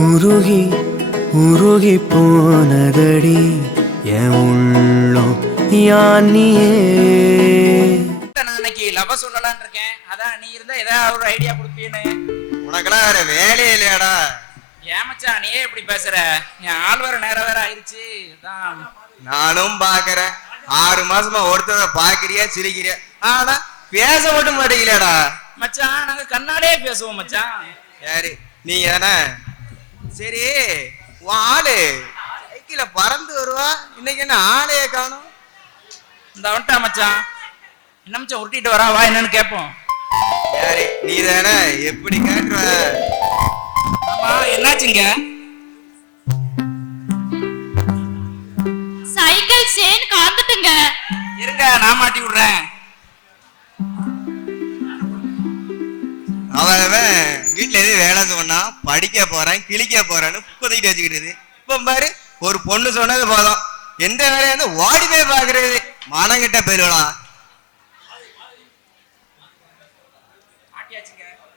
உருகி உருகி போனதடி என் உள்ளம் யானியே. நான் இன்னைக்கு லவ் சொல்லலாம்னு இருக்கேன். அதான் நீ இருந்தா ஏதாவது ஒரு ஐடியா கொடுப்பீன்னு. உனக்கெல்லாம் வேற வேலையே இல்லையாடா? ஏன் மச்சான் நீயே இப்படி பேசுற? என் ஆள் வேற நேரம் வேற ஆயிடுச்சு. நானும் பாக்குறேன். 6 மாசமா ஒருத்தர பாக்குறியா சிரிக்கிறியா, ஆனா பேச மட்டும் மாட்டேங்கலடா. மச்சான் நாங்க கண்ணாடியே பேசுவோம் மச்சான். யாரு நீங்க தானே? சரி, உன் ஆளு சைக்கிள பறந்து வருவா, இன்னைக்கு என்ன ஆளையே காணும்? இந்த வந்துட்டா மச்சான். என்ன மச்சான் உருட்டிட்டு வரா, வா என்னன்னு கேட்போம். யாரு நீ தானே? எப்படி கேட்டுருவ? ஆமா என்னாச்சுங்க? சைக்கிள் செயின் காந்துட்டுங்க. இருங்க நான் மாட்டி விடுறேன். அவன் வீட்டுல எது வேலை சொன்னா படிக்க போறேன் கிழிக்க போறேன்னு புக்கதிட்டு வச்சுக்கிட்டு. இப்ப பாரு, ஒரு பொண்ணு சொன்னது போதும் எந்த வேலையா இருந்தா ஓடி போய் பாக்குறது. மானங்கிட்ட போயிருவா.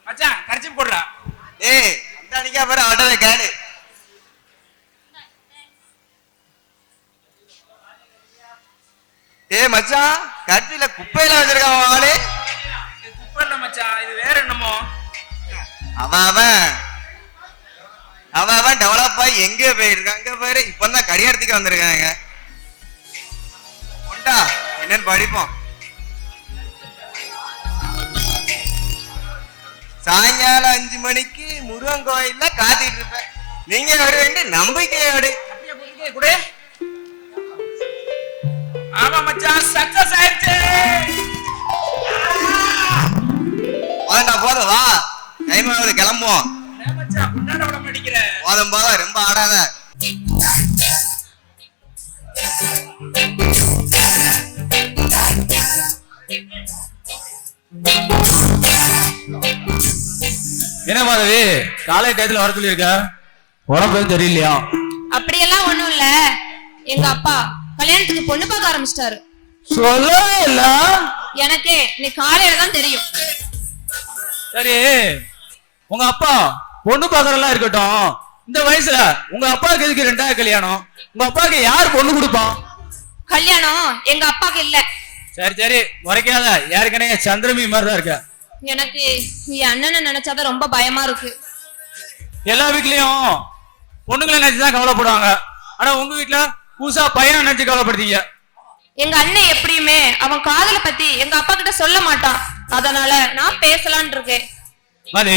மச்சான் கரைச்சி போடுறா. ஏய் அந்த அன்னைக்கா பாரு அவட்டதை கேடு. ஏ மச்சான், கட்டில குப்பையில வச்சிருக்கான் ஆளு. குப்பை இல்ல மச்சான், இது வேற என்னமோ. அவன் டெவலப் ஆகி எங்க போயிருக்கான். அங்க பாரு இப்பதான் கடியாரத்துக்கு வந்திருக்காங்க. கொண்டா என்னன்னு படிப்போம். சாயங்காலம் 5 மணிக்கு முருகன் கோயில்ல காத்துட்டு இருப்பேன். நீங்க வருவேண்டு நம்பிக்கையோடு. கூட ஆமா மச்சான் சக்சஸ் ஆயிடுச்சு. போதும் வா, டைம் ஆகுது கிளம்புவோம். மச்சான் குண்டாட விட மாட்டேங்கிற. போதும் ரொம்ப ஆடாத. என்ன மாதவி காலை டயத்துல வர சொல்லியிருக்க? உடம்பு தெரியலையா? அப்படியெல்லாம் ஒண்ணும் இல்ல. எங்க அப்பா கல்யாணத்துக்கு பொண்ணு பார்க்க ஆரம்பிச்சிட்டாரு. சொல்லவே இல்ல. எனக்கு இன்னைக்கு காலையில தான் தெரியும். சரி, உங்க அப்பா பொண்ணு பார்க்கறதெல்லாம் இருக்கட்டும். இந்த வயசுல உங்க அப்பாவுக்கு எதுக்கு 2வது கல்யாணம்? உங்க அப்பாவுக்கு யார் பொண்ணு கொடுப்பான்? கல்யாணம் எங்க அப்பாக்கு இல்ல. சரி சரி முறைக்காத. ஏற்கனவே சந்திரமி மாதிரி தான் இருக்க. எனக்கு என் அண்ணனை நினைச்சாதான் ரொம்ப பயமா இருக்கு. எல்லா வீட்லயும் பொண்ணுங்களை நினைச்சுதான் கவலைப்படுவாங்க. ஆனா உங்க வீட்டுல புதுசா பையனை நினைச்சு கவலைப்படுத்தீங்க. எங்க அண்ணன் எப்படியுமே அவன் காதலை பத்தி எங்க அப்பா கிட்ட சொல்ல மாட்டான். அதனால நான் பேசலான் இருக்கேன். மாதிரி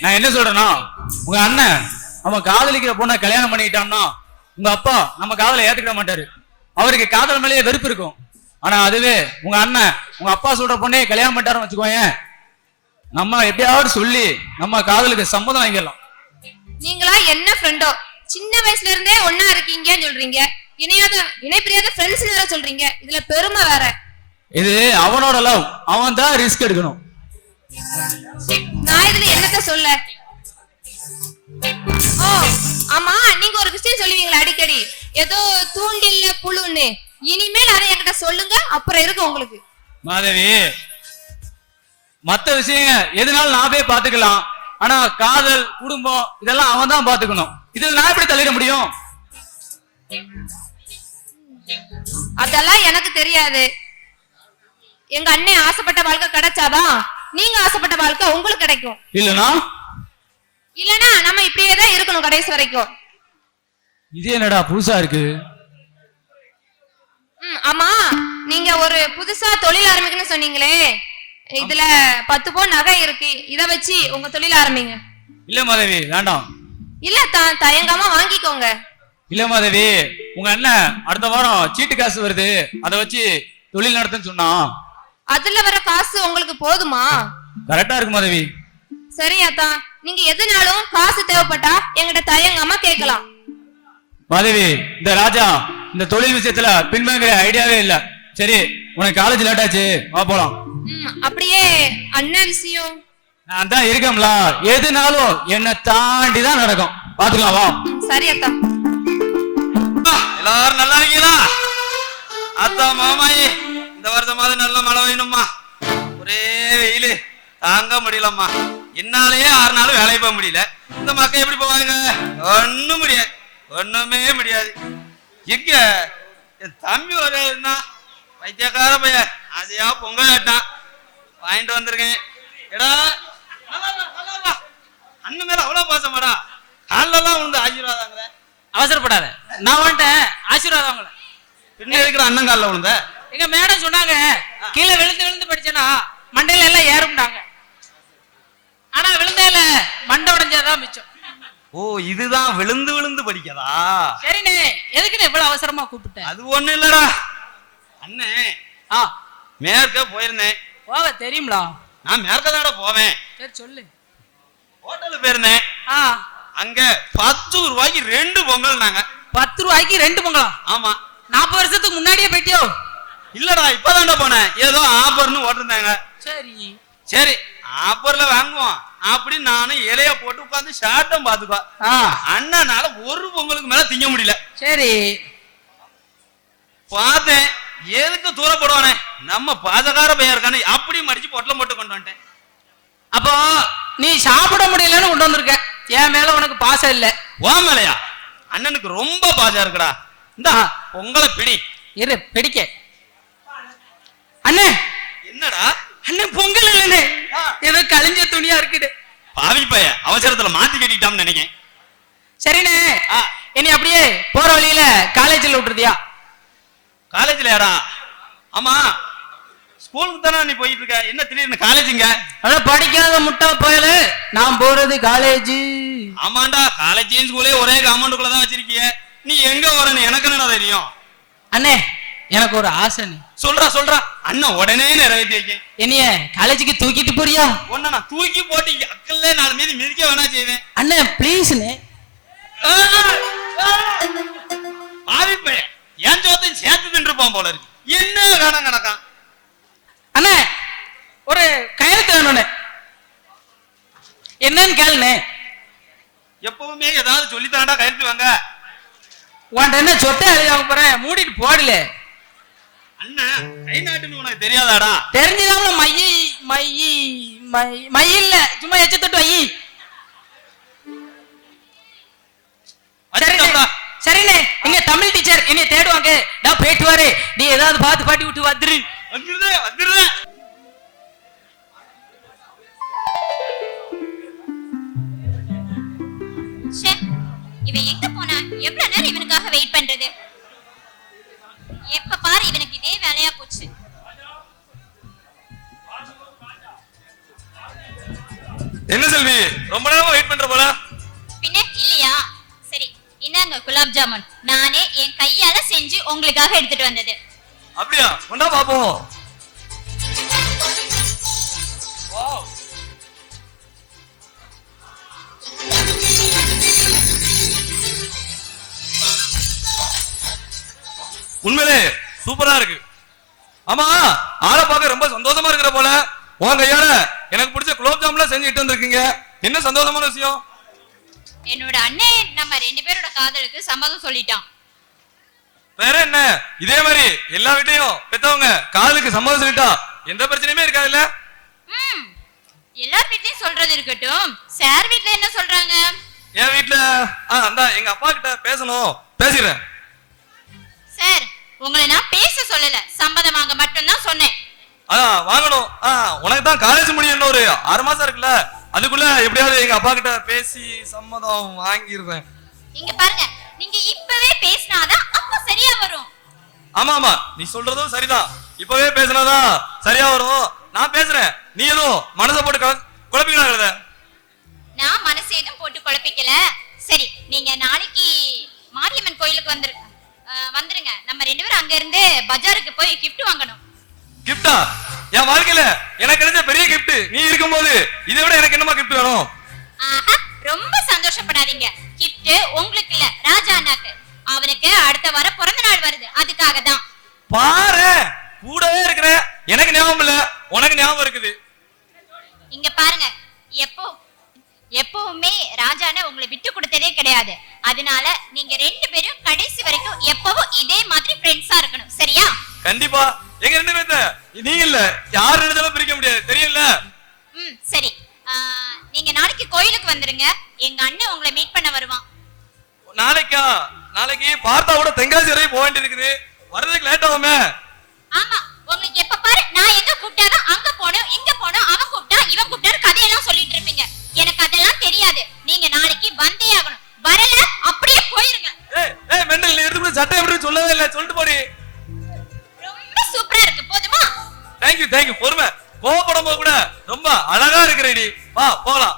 நான் என்ன சொல்றேன்னா, உங்க அண்ணன் அவன் காதலிக்கிற பொண்ணை கல்யாணம் பண்ணிக்கிட்டான்னா உங்க அப்பா நம்ம காதலை ஏத்துக்கிட மாட்டாரு. அவருக்கு காதல் மேலேயே வெறுப்பு இருக்கும். ஆனா அதுவே உங்க அண்ணன் உங்க அப்பா சொல்ற பொண்ணே கல்யாணம் பண்ணிட்டாருன்னு வச்சுக்கோங்க, நம்ம எப்படியாவது சொல்லி நம்ம காதலுக்கு சம்மதம் வாங்கிடலாம். நீங்களா என்ன ஃப்ரெண்டோ, சின்ன வயசுல இருந்தே ஒன்னா இருக்கீங்கன்னு சொல்றீங்க. இணைப்பிரியாத ஃப்ரெண்ட்ஸ் வேற சொல்றீங்க. இதுல பெருமை வேற. இது அவனோட லவ், அவன் தான் ரிஸ்க் எடுக்கணும். நான் இதுல என்னத்த சொல்ல? ஓ ஆமா, நீங்க ஒரு விஷயம் சொல்லுவீங்களா அடிக்கடி, ஏதோ தூண்டில்ல புழுன்னு. இனிமேல் அதை என்கிட்ட சொல்லுங்க, அப்புறம் இருக்கு உங்களுக்கு. மாதவி, மத்த விஷயங்க எதுனாலும் நான் போய் பாத்துக்கலாம். ஆனா காதல் குடும்பம் இதெல்லாம் அவன் தான் பாத்துக்கணும். இதுல நான் எப்படி தள்ளிட முடியும்? அதெல்லாம் எனக்கு தெரியாது. எங்க அண்ணன் ஆசைப்பட்ட வாழ்க்கை கிடைச்சாதான் நீங்க ஆசைப்பட்ட வாழ்க்கை உங்களுக்கு கிடைக்கும். இல்லனா நம்ம இப்படியே தான் இருக்கணும் கடைசி வரைக்கும். இது என்னடா புதுசா இருக்கு? ஆமா, நீங்க ஒரு புதுசா தொழில் ஆரம்பிக்கணும்னு சொன்னீங்களே, இதுல 10 பவுன் நகை இருக்கு. இத வச்சு உங்க தொழில் ஆரம்பிங்க. இல்ல மாதவி வேண்டாம். இல்ல தயங்காம வாங்கிக்கோங்க. இல்ல மாதவி, உங்க அண்ணன் அடுத்த வாரம் சீட்டு காசு வருது, அதை வச்சு தொழில் நடத்துன்னு சொன்னா. அதுல வர காசு உங்களுக்கு போதுமா? கரெக்டா இருக்கு மாதவி. சரியாத்தா, நீங்க எதுனாலும் காசு தேவைப்பட்டா எங்கிட்ட தயங்காம கேட்கலாம். மாதவி, இந்த ராஜா இந்த தொழில் விஷயத்துல பின்வாங்குற ஐடியாவே இல்ல. சரி, உனக்கு காலேஜ் லேட் ஆச்சு, வா போலாம். அப்படியே அண்ணன் விஷயம் நான் தான் இருக்கேன்ல, எதுனாலும் என்ன தாண்டி தான் நடக்கும். பாத்துக்கலாம் வா. சரியத்தா. எல்லாரும் நல்லா இருக்கீங்களா? அத்தா மாமாயி, இந்த வருஷமாவது நல்ல மழை வேணுமா? ஒரே வெயிலு, தாங்க முடியலம்மா. என்னாலேயே 6 நாள் வேலைக்கு போக முடியல. இந்த மக்கள் எப்படி போவாங்க? ஒண்ணும் முடியாது, ஒண்ணுமே முடியாது. எங்க என் தம்பி ஒரு வைத்தியக்கார பையன் அதையா பொங்கல் கேட்டான், வாங்கிட்டு வந்திருக்கேன். எடா அண்ணன் மேல அவ்வளவு பாசமாடா, காலெல்லாம் விழுந்து ஆசீர்வாதாங்கள. அவசரப்படாத, நான் வந்துட்டேன். ஆசீர்வாதம் அவங்கள. பின்ன இருக்கிற அண்ணன் காலில் விழுந்த எங்க மேடம் சொன்னாங்க, கீழே விழுந்து விழுந்து படிச்சேன்னா மண்டையில எல்லாம் ஏறும்டாங்க. ஆனா விழுந்தால மண்டை உடைஞ்சதான் மிச்சம். ஓ, இதுதான் விழுந்து விழுந்து படிக்கதா? சரிண்ணே, எதுக்குன்னு இவ்வளவு அவசரமா கூப்பிட்டேன்? அது ஒண்ணு இல்லடா அண்ணே. மேற்க போயிருந்தேன். போவ தெரியுங்களா? நான் மேற்க தாட போவேன். சரி சொல்லு. ஹோட்டலுக்கு போயிருந்தேன். அங்க 10 ரூபாய்க்கு 2 பொங்கல். நாங்க 10 ரூபாய்க்கு 2 பொங்கலா? ஆமா. 40 வருஷத்துக்கு முன்னாடியே போயிட்டியோ? இல்லடா, இப்பதான்டா போனேன். ஏதோ ஆஃபர்னு ஓட்டிருந்தாங்க. சரி சரி, ஆஃபர்ல வாங்குவோம் அப்படின்னு நானும் இலைய போட்டு உட்காந்து ஷார்ட்டும் பாத்துக்கோ. அண்ணனால ஒரு பொங்கலுக்கு மேல திங்க முடியல. சரி பார்த்தேன், எதுக்கு தூரப்படுவானே, நம்ம பாதகார பையன் இருக்கானே, அப்படி மடிச்சு பொட்டலம் போட்டு கொண்டு வந்துட்டேன். அப்போ நீ சாப்பிட முடியலன்னு கொண்டு வந்திருக்க. என் மேல உனக்கு பாசம் இல்ல. ஓ மேலையா? அண்ணனுக்கு ரொம்ப பாசம் இருக்குடா. இந்த பொங்கலை பிடி. இரு பிடிக்க. அண்ணே என்னடா? அண்ணன் பொங்கல் இல்லைண்ணே, ஏதோ கழிஞ்ச துணியா இருக்குது. பாவி பைய அவசரத்துல மாத்தி கட்டிட்டான்னு நினைக்கிறேன். சரிண்ணே, இனி அப்படியே போற வழியில காலேஜில் விட்டுருதியா? காலேஜ்ல யாரா? ஆமா, ஸ்கூலுக்கு தானே நீ போயிட்டு இருக்க, என்ன திடீர்னு காலேஜுங்க? ஆனா படிக்காத முட்டா போயல, நான் போறது காலேஜ். ஆமாண்டா, காலேஜ் ஸ்கூலே ஒரே காம்பவுண்டுக்குள்ள தான் வச்சிருக்கிய, நீ எங்க வரன்னு எனக்கு என்ன தெரியும்? அண்ணே எனக்கு ஒரு ஆசை. சொல்றா சொல்றா, அண்ணன் உடனே நிறைவேற்றி வைக்க. என்னைய காலேஜுக்கு தூக்கிட்டு போறியா? ஒன்ன நான் தூக்கி போட்டு அக்கல்ல 4 மீதி மிதிக்க வேணா செய்வேன். அண்ணே ப்ளீஸ்ண்ணே. பாவி பையன் என் சோத்தையும் சேர்த்து தின்றுப்பான் போல இருக்கு. என்ன வேணாம் கணக்கா? அண்ணே ஒரு கையெழுத்து வேணும்ண்ணே. என்னன்னு கேளுண்ணே. எப்பவுமே ஏதாவது சொல்லித்தாண்டா கையெழுத்து வாங்க. உன்ட்ட என்ன சொத்தை எழுதி வாங்க போறேன், மூடிட்டு போடல. அண்ணன் கை நாட்டுன்னு உனக்கு தெரியாதாடா? தெரிஞ்சுதாங்க. மையி மையி மை இல்ல, சும்மா எச்ச தொட்டு வை. சரிண்ணே, எங்க தமிழ் டீச்சர் என்னை தேடுவாங்க, நான் போயிட்டு வரேன். நீ ஏதாவது பார்த்து பாட்டி விட்டு வந்துரு. வந்துருதே. இவன் எங்க போனா? எவ்வளவு நேரம் இவனுக்காக வெயிட் பண்றது? எப்ப பாரு இவனுக்கு இதே வேலையா போச்சு. என்ன செல்வி, ரொம்ப நேரமா வெயிட் பண்ற போல? பின்ன இல்லையா? சரி, இந்தாங்க குலாப் ஜாமுன். நானே என் கையால செஞ்சு உங்களுக்காக எடுத்துட்டு வந்தது. அப்படியா? கொண்டா பாப்போம். உண்மையிலே சூப்பரா இருக்கு. ஆமா, ஆளை பார்க்க ரொம்ப சந்தோஷமா இருக்கிற போல. உன் கையால எனக்கு பிடிச்ச குலோப் ஜாமுன்லாம் செஞ்சுட்டு வந்திருக்கீங்க. என்ன சந்தோஷமான விஷயம்? என்னோட அண்ணன் நம்ம 2 பேரோட காதலுக்கு சம்மதம் சொல்லிட்டான். வேற என்ன, இதே மாதிரி எல்லா வீட்லயும் பெத்தவங்க காதலுக்கு சம்மதம் சொல்லிட்டா எந்த பிரச்சனையுமே இருக்காது இல்ல? எல்லார் வீட்லயும் சொல்றது இருக்கட்டும், சார் வீட்ல என்ன சொல்றாங்க? என் வீட்டுல அந்த எங்க அப்பா கிட்ட பேசணும், பேசிடுறேன். சார், உங்களை நான் பேச சொல்லல, சம்மதம் வாங்க மட்டும் தான் சொன்னேன். வாங்கணும். உனக்கு தான் காலேஜ் முடியும் ஒரு 6 மாசம் இருக்குல்ல, அதுக்குள்ள எப்படியாவது எங்க அப்பா கிட்ட பேசி சம்மதம் வாங்கிடுறேன். இங்க பாருங்க, நீங்க இப்பவே பேசினாதான் அப்ப சரியா வரும். ஆமா ஆமா, நீ சொல்றதும் சரிதான். இப்பவே பேசினாதான் சரியா வரும். நான் பேசுறேன், நீ எதுவும் மனசை போட்டு குழப்பிக்கல. நான் மனசு எதுவும் போட்டு குழப்பிக்கல. சரி, நீங்க நாளைக்கு மாரியம்மன் கோயிலுக்கு வந்துருங்க. நம்ம 2 பேரும் அங்க இருந்து பஜாருக்கு போய் கிஃப்ட் வாங்கணும். கிஃப்டா? என் வாழ்க்கையில எனக்கு கிடைச்ச பெரிய கிஃப்ட் நீ இருக்கும்போது இதை விட எனக்கு என்னமா கிஃப்ட் வேணும்? ரொம்ப சந்தோஷப்படாதீங்க. கிஃப்ட் உங்களுக்கு இல்ல, ராஜா அண்ணாக்கு. அவனுக்கு அடுத்த வாரம் பிறந்த நாள் வருது, அதுக்காக தான். பாரு, கூடவே இருக்கிற. எனக்கு ஞாபகம் இல்ல, உனக்கு ஞாபகம் இருக்குது. இங்க பாருங்க, எப்பவுமே ராஜான உங்களை விட்டு கொடுத்ததே கிடையாது. அதனால நீங்க 2 பேரும் கடைசி வரைக்கும் எப்பவும் இதே மாதிரி ஃப்ரெண்ட்ஸா இருக்கணும், சரியா? கண்டிப்பா. எங்க 2 பேர்த்த நீங்க இல்ல யார் நினைச்சாலும் பிரிக்க முடியாது, தெரியல? சரி. நீங்க நாளைக்கு கோயிலுக்கு வந்துருங்க. எங்க அண்ணன் உங்களை மீட் பண்ண வருவான். நாளைக்கா? நாளைக்கு பார்த்தாவோட தென்காசி வரையும் போக வேண்டியிருக்குது. வர்றதுக்கு லேட் ஆகுமே. ஆமா, உங்களுக்கு எப்ப பாரு நான் எங்க கூப்பிட்டாலும் அங்க போனோம் இங்க போனோம், அவன் கூப்பிட்டா இவன் கூப்பிட்டாரு கதையெல்லாம் சொல்லிட்டு இருப்பீங்க. எனக்கு அதெல்லாம் தெரியாது. நீங்க நாளைக்கு வந்தே ஆகணும். வரல அப்படியே போயிருங்க. ஏய் மெண்டல், நீ எடுத்து சட்டை எப்படி சொல்லவே இல்லை, சொல்லிட்டு போடி. ரொம்ப சூப்பரா இருக்கு, போதுமா? தேங்க்யூ. பொறுமை. கோவப்படும் போது கூட ரொம்ப அழகா இருக்கிறேடி. வா போகலாம்.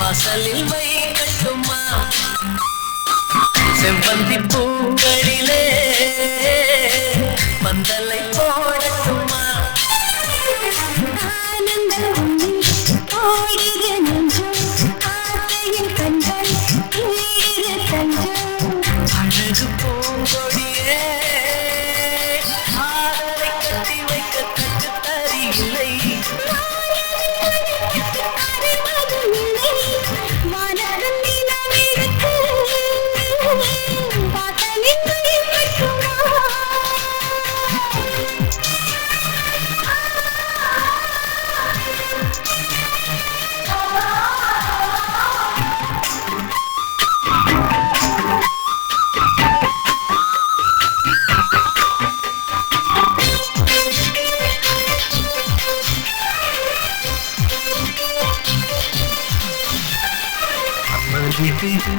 வாசலில் வைக்கட்டுமா செவ்வந்தி பூங்களிலே பந்தலை போடட்டுமா அழகு பூங்கொடியே ஆதரை கட்டி வைக்க கட்டு தரியில்லை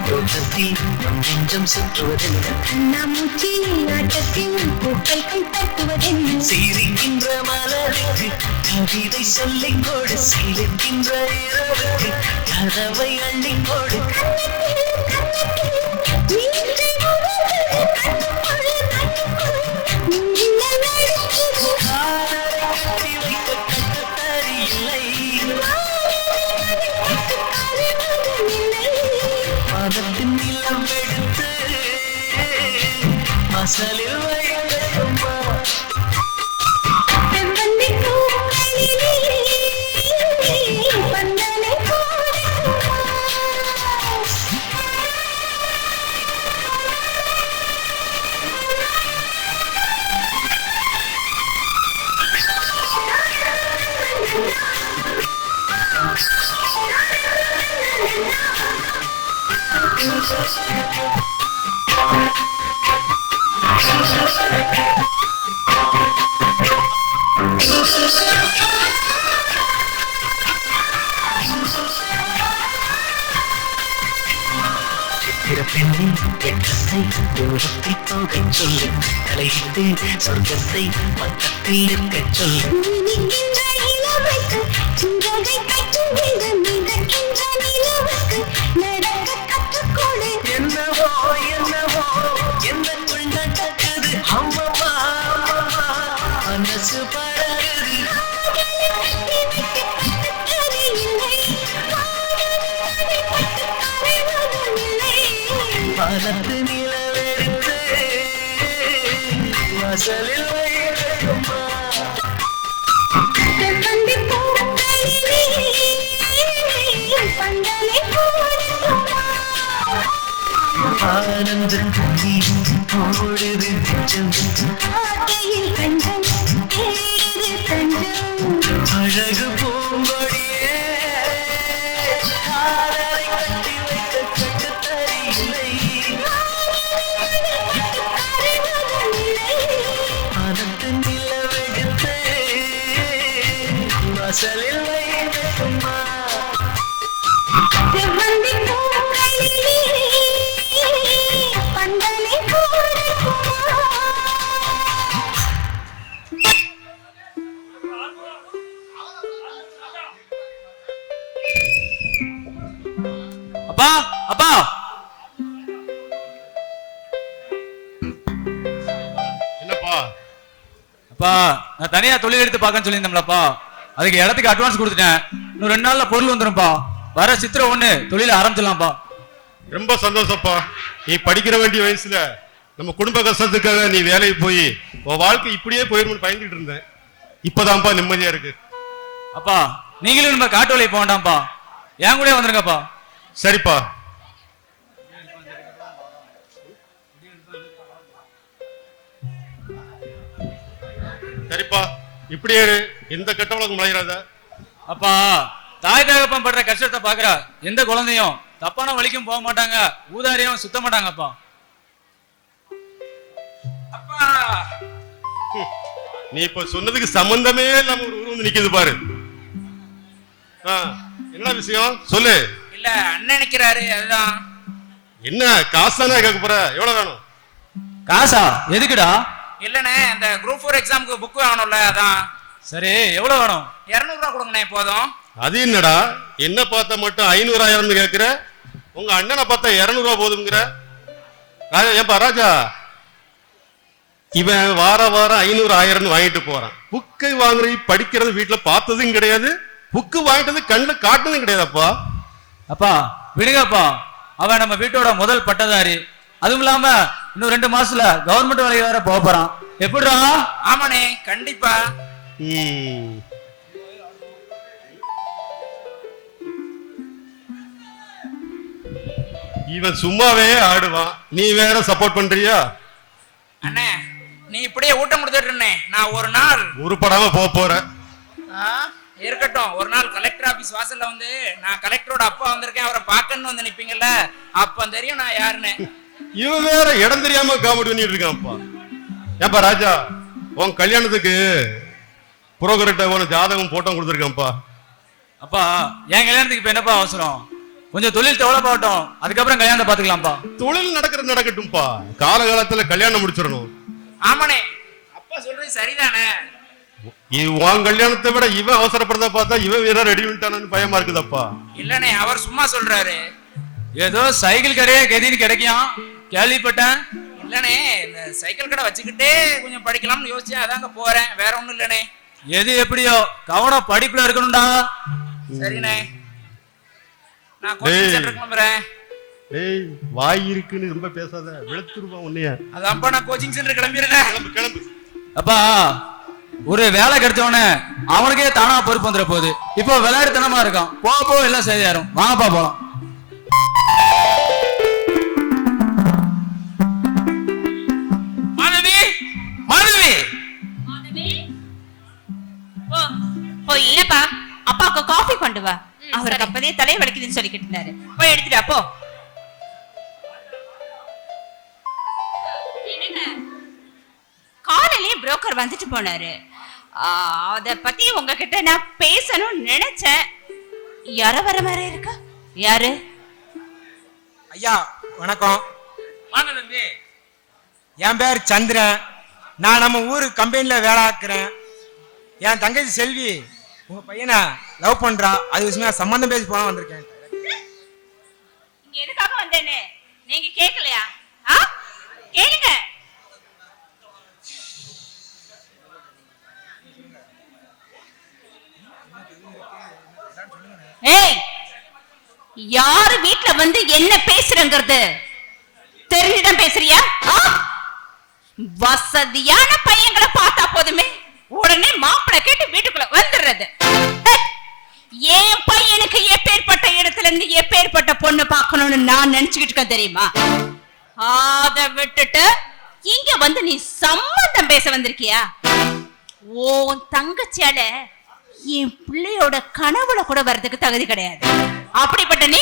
தோட்டத்தில் நெஞ்சம் சுற்றுவதென்ன சிரிக்கின்ற மலருக்கு கவிதை சொல்லிக் கொடு சிரிக்கின்ற இரவுக்கு கதவை அள்ளிக் கொடு கட்டி வைக்க கட்டு தரியில்லை பாதத்தின் நிலம் எடுத்து மசலில் வைக்கட்டுமா பெண்ணின் வெட்கத்தை தூரத்தில் போகச் சொல்லு தலையிட்டு சொர்க்கத்தை பக்கத்தில் இருக்கச் சொல்லு என்னவோ என்னக்குள் நடக்குது அம்மம்மா மனசு பழகுது வானத்து நிலவெடுத்து வாசலில் வைக்கட்டுமா ஆனந்த கண்ணீர் ஓடுது நெஞ்சம் அழகு பூங்கொடியே ஆதரை கட்டி வைக்க கட்டு தரியில்லை ஆனந்த நிலவெடுத்து வாசலில் வைக்கட்டுமா அப்பா அப்பா என்னப்பா? அப்பா நான் தனியா தொழில் எடுத்து பார்க்கன்னு சொல்லியிருந்தோம்லப்பா, அதுக்கு இடத்துக்கு அட்வான்ஸ் கொடுத்துட்டேன். இன்னும் 2 நாள்ல பொருள் வந்துரும்ப்பா. வர சித்திரை 1 தொழில ஆரம்பிச்சிடலாம்ப்பா. ரொம்ப சந்தோஷப்பா. நீ படிக்கிற வேண்டிய வயசுல நம்ம குடும்ப கஷ்டத்துக்காக நீ வேலைக்கு போய் உன் வாழ்க்கை இப்படியே போயிரும்னு பயந்துட்டு இருந்தேன். இப்பதான்ப்பா நிம்மதியா இருக்கு. அப்பா நீங்களும் நம்ம காட்டு வேலைக்கு போக வேண்டாம்ப்பா, என் கூட வந்துருங்கப்பா. சரிப்பா. சரிப்பா, இப்படியே இரு. எந்த கெட்ட வழக்கம் விளையாடாத. அப்பா தாய் தகப்பன் படுற கஷ்டத்தை பாக்குற எந்த குழந்தையும் தப்பான வழிக்கும் போக மாட்டாங்க, ஊதாரியும் சுத்த மாட்டாங்கப்பா. அப்பா நீ இப்ப சொன்னதுக்கு சம்பந்தமே இல்லாம ஒரு உருவம் நிக்குது பாரு. என்ன விஷயம் சொல்லு. இல்ல அண்ணன் நினைக்கிறாரு, அதுதான். என்ன காசு தானே கேட்க போற? எவ்வளவு வேணும்? காசா? எதுக்குடா? இல்லண்ணே இந்த குரூப் 4 எக்ஸாமுக்கு புக் வாங்கணும்ல, அதான். சரி எவ்வளவு வேணும்? 200 ரூபா கொடுங்கண்ணே போதும். அது என்னடா, என்ன பார்த்தா மட்டும் 500,000 கேக்குற? உங்க அண்ணனை பார்த்தா 200 ரூபா போதுங்கிற. ராஜா, ஏன்பா ராஜா, இவன் வார வாரம் 500,000 வாங்கிட்டு போறான். புக்கை வாங்குறது படிக்கிறது வீட்டுல பார்த்ததும் கிடையாது, புக்கு வாங்கிட்டது கண்ணுல காட்டுனதும் கிடையாதுப்பா. அப்பா விடுங்கப்பா, அவன் நம்ம வீட்டோட முதல் பட்டதாரி. அதுவும் இல்லாம இன்னும் 2 மாசத்துல கவர்மெண்ட் வேலைக்கு வேற போக போறான். எப்படிடா? ஆமாண்ணே கண்டிப்பா. இவன் சும்மாவே ஆடுவான், நீ வேற சப்போர்ட் பண்றியா? அண்ணே நீ இப்படியே ஊட்டம் கொடுத்துட்டு நான் ஒரு நாள் உருப்படாம போற. இருக்கட்டும், ஒரு நாள் கலெக்டர் ஆபீஸ் வாசல்ல வந்து நான் கலெக்டரோட அப்பா வந்திருக்கேன், அவரை பார்க்கணும்னு வந்து நிப்பீங்கல்ல, அப்ப தெரியும் நான் யாருன்னு. இவன் வேற இடம் தெரியாம காமெடி பண்ணிட்டு இருக்கான்ப்பா. ஏன்பா ராஜா, உன் கல்யாணத்துக்கு புரோக்கர்ட்ட உன ஜாதகம் போட்டோ கொடுத்துருக்கான்ப்பா. அப்பா என் கல்யாணத்துக்கு இப்ப என்னப்பா அவசரம்? கொஞ்சம் தொழில் டெவலப் ஆகட்டும், அதுக்கப்புறம் கல்யாணத்தை பாத்துக்கலாம்ப்பா. தொழில் நடக்கட்டும்பா, காலகாலத்துல கல்யாணம் முடிச்சிடணும். ஆமாண்ணே அப்பா சொல்றது சரிதானே. உன் கல்யாணத்தை விட இவன் அவசரப்படுறத பார்த்தா இவன் வேற ரெடி பண்ணிட்டானு பயமா இருக்குதப்பா. இல்லண்ணே அவர் சும்மா சொல்றாரு. ஏதோ சைக்கிள் கடையே கதின்னு கிடைக்கும் கேள்விப்பட்டேன். இல்லண்ணே இந்த சைக்கிள் கடை வச்சுக்கிட்டே கொஞ்சம் படிக்கலாம்னு யோசிச்சேன், அதாங்க போறேன், வேற ஒண்ணும் இல்லண்ணே. எது எப்படியோ கவனம் படிப்புல இருக்கணும்டா. சரிண்ணே நான் கோச்சிங் சென்டர் கிளம்புறேன். டேய் வாய் இருக்குன்னு ரொம்ப பேசாத, வெளுத்துருவான் உன்னைய. அதான்ப்பா நான் கோச்சிங் சென்டர் கிளம்பிடுறேன். கிளம்பு கிளம்பு. அப்பா ஒரு வேலை கிடைச்சவனே அவனுக்கே தானா பொறுப்பு வந்துட போகுது. இப்போ விளையாடுத்தனமா இருக்கான், போ எல்லாம் சரியாயிரும். வாங்கப்பா போலாம். மாணவி மாணவி போய் இல்லப்பா அப்பாவுக்கு காஃபி கொண்டு வா. அவருக்கு அப்பதே தலையை வலிக்குதுன்னு சொல்லிக்கிட்டு இருந்தாரு, போய் எடுத்துட்டு அப்போ. காலையிலேயே புரோக்கர் வந்துட்டு போனாரு, அத பத்தி உங்ககிட்ட நான் பேசணும்னு நினைச்சேன். யார வர மாதிரி இருக்கா? யாரு? ஐயா வணக்கம். வாங்க தம்பி. என் பேர் சந்திரன், நான் நம்ம ஊரு கம்பெனில வேலை ஆக்குறேன். என் தங்கச்சி செல்வி உங்க பையனை லவ் பண்றா, அது விஷயமா சம்பந்தம் பேசி போனா வந்திருக்கேன். இங்க எதுக்காக வந்தேன்னு நீங்க கேட்கலையா? கேளுங்க. ஏய், யாரு வீட்டுல வந்து என்ன பேசுறங்கிறது தெரிஞ்சுதான் பேசுறியா? வசதியான பையங்களை பார்த்தா போதுமே உடனே மாப்பிள்ளை கேட்டு வீட்டுக்குள்ள வந்துடுறது. என் பையனுக்கு எப்பேற்பட்ட இடத்துல இருந்து எப்பேற்பட்ட பொண்ணு பார்க்கணும்னு நான் நினைச்சுக்கிட்டு இருக்கேன் தெரியுமா? அத விட்டுட்டு இங்க வந்து நீ சம்மந்தம் பேச வந்திருக்கியா? உன் தங்கச்சியால என் பிள்ளையோட கனவுல கூட வர்றதுக்கு தகுதி கிடையாது. அப்படிப்பட்ட நீ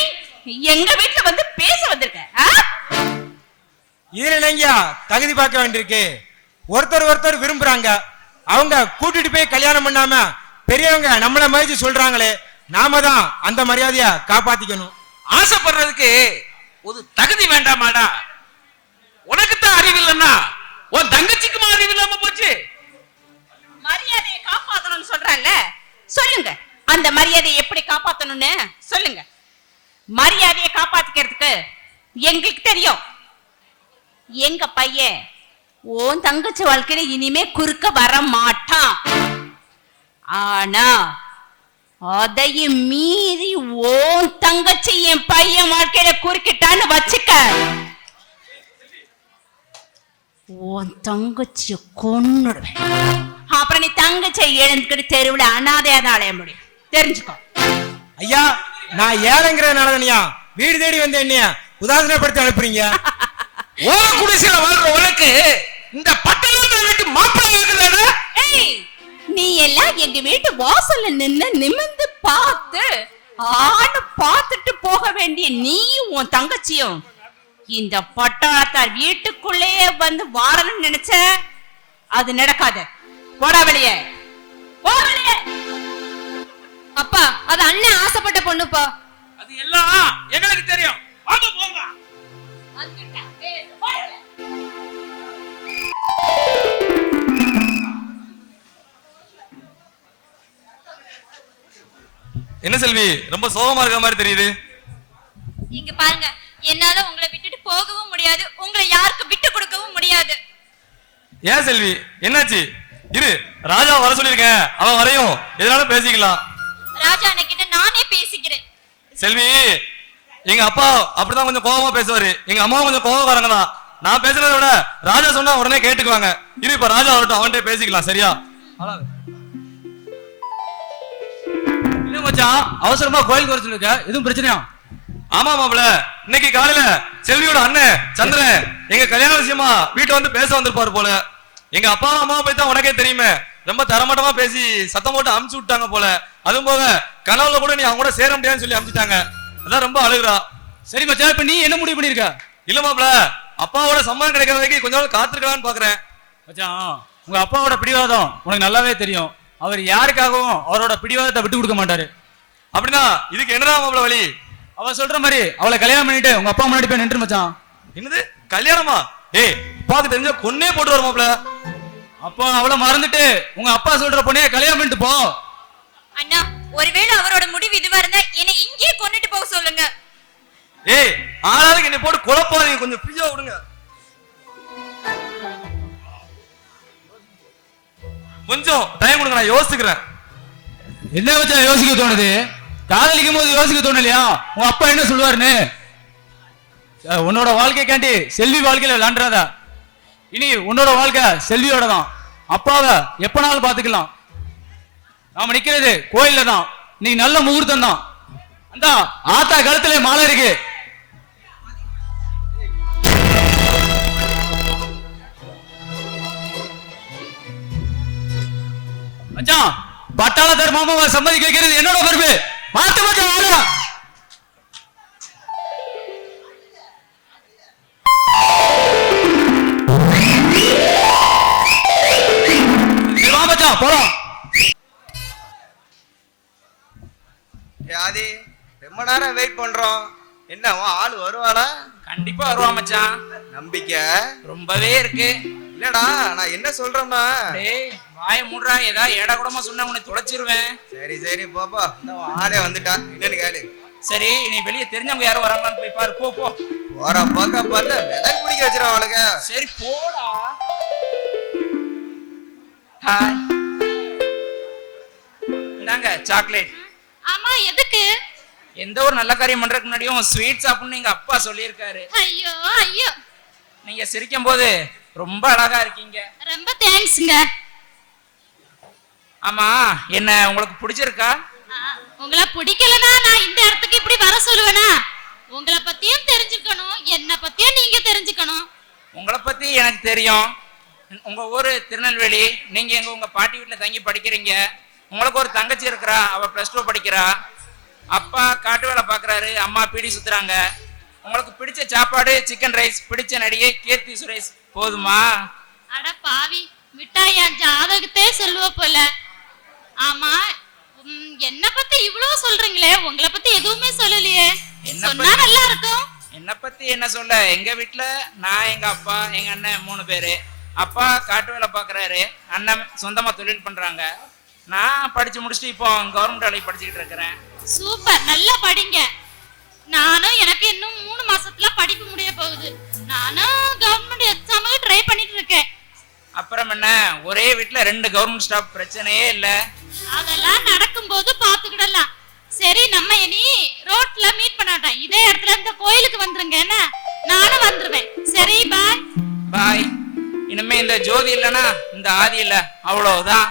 எங்க வீட்டுல வந்து பேச வந்திருக்க. இதுல இல்லைங்கயா தகுதி பார்க்க வேண்டியிருக்கு. ஒருத்தர் விரும்புறாங்க, அவங்க கூட்டிட்டு போய் கல்யாணம் பண்ணாம பெரியவங்க நம்மள மதிச்சு சொல்றாங்களே, நாம தான் அந்த மரியாதைய காப்பாத்திக்கணும். ஆசைப்படுறதுக்கு ஒரு தகுதி வேண்டாமாடா? உனக்குத்தான் அறிவு இல்லைன்னா உன் தங்கச்சிக்குமா அறிவு இல்லாம போச்சு? மரியாதையை காப்பாத்தணும்னு சொல்றாங்கல்ல, சொல்லுங்க அந்த மரியாதையை எப்படி காப்பாத்தணும்னு சொல்லுங்க. மரியாதையை காப்பாத்திக்கிறதுக்கு எங்களுக்கு தெரியும். எங்க பையன் உன் தங்கச்சி வாழ்க்கையில இனிமே குறுக்க வர மாட்டான். ஆனா அதையும் மீறி உன் தங்கச்சி என் பையன் வாழ்க்கையில குறுக்கிட்டான்னு வச்சுக்க, உன் தங்கச்சிய கொன்னுடுவேன். அப்புறம் நீ தங்கச்சியை எழுந்துக்கிட்டு தெருவுல அனாதையாதான் அலைய முடியும், தெரிஞ்சுக்கோ. ஐயா, நான் ஏழைங்கிறதுனாலதானியா வீடு தேடி வந்த என்னைய உதாசனப்படுத்தி அனுப்புறீங்க. குடிசையில வாழ்ற உனக்கு இந்த பட்டணத்துல வீட்டு மாப்பிள்ளை இருக்குதானே? ஏய், நீ எல்லாம் எங்க வீட்டு வாசல்ல நிமிர்ந்து பார்த்து ஆணு பார்த்துட்டு போக வேண்டிய நீயும் உன் தங்கச்சியும் இந்த பட்டாளத்தார் வீட்டுக்குள்ளேயே வந்து வாழணும்னு நினைச்ச அது நடக்காது. போடா வெளியே, போ வெளியே. அப்பா, அது அண்ணன் ஆசைப்பட்ட பொண்ணுப்பா. அது எல்லாம் எங்களுக்கு தெரியும். வாங்க போங்க. என்ன செல்வி, ரொம்ப சோகமா இருக்க மாதிரி தெரியுது. இங்க பாருங்க, என்னால உங்களை விட்டுட்டு போகவும் முடியாது, உங்களை யாருக்கு விட்டு கொடுக்கவும் முடியாது. ஏன் செல்வி, என்னாச்சு? இரு, ராஜா வர சொல்லிருக்கேன், அவன் வரையும் எதனாலும் பேசிக்கலாம். ராஜா அண்ணகிட்ட நானே பேசிக்கிறேன். செல்வி, எங்க அப்பா அப்படிதான் கொஞ்சம் கோபமா பேசுவாரு, எங்க அம்மா கொஞ்சம் கோபக்காரங்க தான். நான் பேசுறத விட ராஜா சொன்னா உடனே கேட்டுக்குவாங்க. இரு, இப்ப ராஜா வரட்டும், அவன்கிட்ட பேசிக்கலாம். சரியா? இல்ல மச்சான், அவசரமா கோயிலுக்கு வர சொல்லிருக்க, எதுவும் பிரச்சனையா? ஆமா மாப்பிள, இன்னைக்கு காலையில செல்வியோட அண்ணன் சந்திரன் எங்க கல்யாண விஷயமா வீட்டை வந்து பேச வந்திருப்பாரு போல. எங்க அப்பா அம்மா போய் தான் உனக்கே தெரியுமே, ரொம்ப தரமட்டமா பேசி சத்தம் போட்டு அமுச்சு விட்டாங்க போல. அதுவும் போக கனவுல கூட நீ அவங்க கூட சேர முடியாதுன்னு சொல்லி அமுச்சுட்டாங்க. அதான் ரொம்ப அழுகுறா. சரி மச்சான், இப்ப நீ என்ன முடிவு பண்ணிருக்க? இல்ல மாப்பிள, அப்பாவோட சம்மதம் கிடைக்கிற வரைக்கும் கொஞ்ச நாள் காத்திருக்கலாம்னு பாக்குறேன். மச்சான், உங்க அப்பாவோட பிடிவாதம் உனக்கு நல்லாவே தெரியும். அவர் யாருக்காகவும் அவரோட பிடிவாதத்தை விட்டு கொடுக்க மாட்டாரு. அப்படின்னா இதுக்கு என்னதான் மாப்பிள வழி? அவ சொல்ற மாதிரி அவளை கல்யாணம் பண்ணிட்டு உங்க அப்பா முன்னாடி போய் நின்று மச்சான். என்னது கல்யாணமா? ஏய், அப்பாவுக்கு தெரிஞ்ச கொன்னே போட்டு வர மாப்பிள. அப்போ அவளை மறந்துட்டு உங்க அப்பா சொல்ற பொண்ணைய கல்யாணம் பண்ணிட்டு போ. அண்ணா, ஒருவேளை அவரோட முடிவு இதுவா இருந்தா என்னை இங்கே கொன்னுட்டு போக சொல்லுங்க. ஏய், ஆளாளுக்கு என்னை போட்டு குழப்பாதீங்க, கொஞ்சம் ஃப்ரீயா விடுங்க. கொஞ்சம் டைம் கொடுங்க, நான் யோசிக்கிறேன். என்ன வச்சா யோசிக்க தோணுது? காதலிக்கும் போது யோசிக்க தோணலையா உங்க அப்பா என்ன சொல்லுவாருன்னு? உன்னோட வாழ்க்கைக்காண்டி செல்வி வாழ்க்கையில விளாண்டாத. இனி உன்னோட வாழ்க்கை செல்வியோட தான். அப்பாவை எப்பனாலும் பாத்துக்கலாம். நாம நிக்கிறது கோயில்ல தான். நீ நல்ல முகூர்த்தம் தான். அந்த ஆத்தா கழுத்துல மாலை இருக்கு. மச்சான், பட்டாளத்தார் மாமாவை சம்மதிக்க வைக்கிறது என்னோட பொறுப்பு. மாத்து மச்சான், வாடா. வா மச்சான், போலாம். ஆதி, ரொம்ப நேரம் வெயிட் பண்றோம். என்ன உன் ஆள் வருவாளா? கண்டிப்பா வருவா மச்சான், நம்பிக்கை ரொம்பவே இருக்கு. இல்லடா, நான் என்ன சொல்றேன்னா, டேய் வாயை மூடுறா, ஏதாவது ஏடா கூடமா சொன்னா உன்னை துடைச்சிருவேன். சரி சரி போப்பா, இந்த ஆளே வந்துட்டா, என்னன்னு கேளு. சரி, நீ வெளியே தெரிஞ்சவங்க யாரும் வராங்களான்னு போய் பாரு. போ போ. போற பார்க்க பார்த்து விலகு பிடிக்க வச்சிடும் அவளுக்கு. சரி போடா. ஹாய், இந்தாங்க சாக்லேட். ஆமா, எதுக்கு? எந்த ஒரு நல்ல காரியம் பண்றதுக்கு முன்னாடியும் ஸ்வீட் சாப்பிடணும்னு எங்க அப்பா சொல்லியிருக்காரு. ஐயோ ஐயோ, நீங்க சிரிக்கும் போது ரொம்ப அழகா இருக்கீங்க. ரொம்ப தேங்க்ஸ்ங்க. ஆமா, என்ன உங்களுக்கு பிடிச்சிருக்கா? உங்களை பிடிக்கலனா நான் இந்த இடத்துக்கு இப்படி வர சொல்லுவேனா? உங்களை பத்தியும் தெரிஞ்சுக்கணும், என்ன பத்தியும் நீங்க தெரிஞ்சுக்கணும். உங்களை பத்தி எனக்கு தெரியும். உங்க ஊரு திருநெல்வேலி, நீங்க எங்க உங்க பாட்டி வீட்டுல தங்கி படிக்கிறீங்க. உங்களுக்கு ஒரு தங்கச்சி இருக்கிறா, அவ +2 படிக்கிறா. அப்பா காட்டு வேலை பாக்குறாரு, அம்மா பீடி சுத்துறாங்க. உங்களுக்கு பிடிச்ச சாப்பாடு சிக்கன் ரைஸ், பிடிச்ச நடிகை கீர்த்தி சுரேஷ். போதுமா? அட பாவி, மிட்டாய் என் ஜாதகத்தே சொல்லுவ போல. ஆமா, என்ன பத்தி இவ்வளவு சொல்றீங்களே, உங்களை பத்தி எதுவுமே சொல்லலையே. சொன்னா நல்லா இருக்கும். என்ன பத்தி என்ன சொல்ல? எங்க வீட்டுல நான், எங்க அப்பா, எங்க அண்ணன் 3 பேரு. அப்பா காட்டு வேலை பாக்குறாரு, அண்ணன் சொந்தமா தொழில் பண்றாங்க. நான் படிச்சு முடிச்சுட்டு இப்போ கவர்மெண்ட் வேலைக்கு படிச்சுக்கிட்டு இருக்கிறேன். சூப்பர், நல்லா படிங்க. நான் ஒரே வீட்டுல 2 கவர்மெண்ட் ஸ்டாஃப், பிரச்சனையே இல்ல. அதெல்லாம் நடக்கும்போது பாத்துக்கிடலாம். சரி, நம்ம இனி ரோட்ல மீட் பண்ணாட்டோம். இதே இடத்துல இந்த கோயிலுக்கு வந்துருங்க. என்ன, நானும் வந்துருவேன். சரி, பாய் பாய். இனிமே இந்த ஜோதி இல்லைன்னா இந்த ஆதி இல்ல, அவ்வளவுதான்.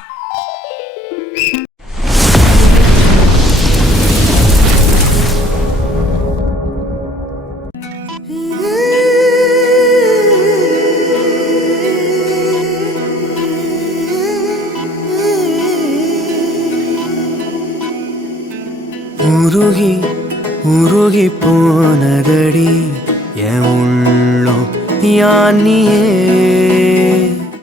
உருகி உருகி போனதடி என் உள்ளம் யானியே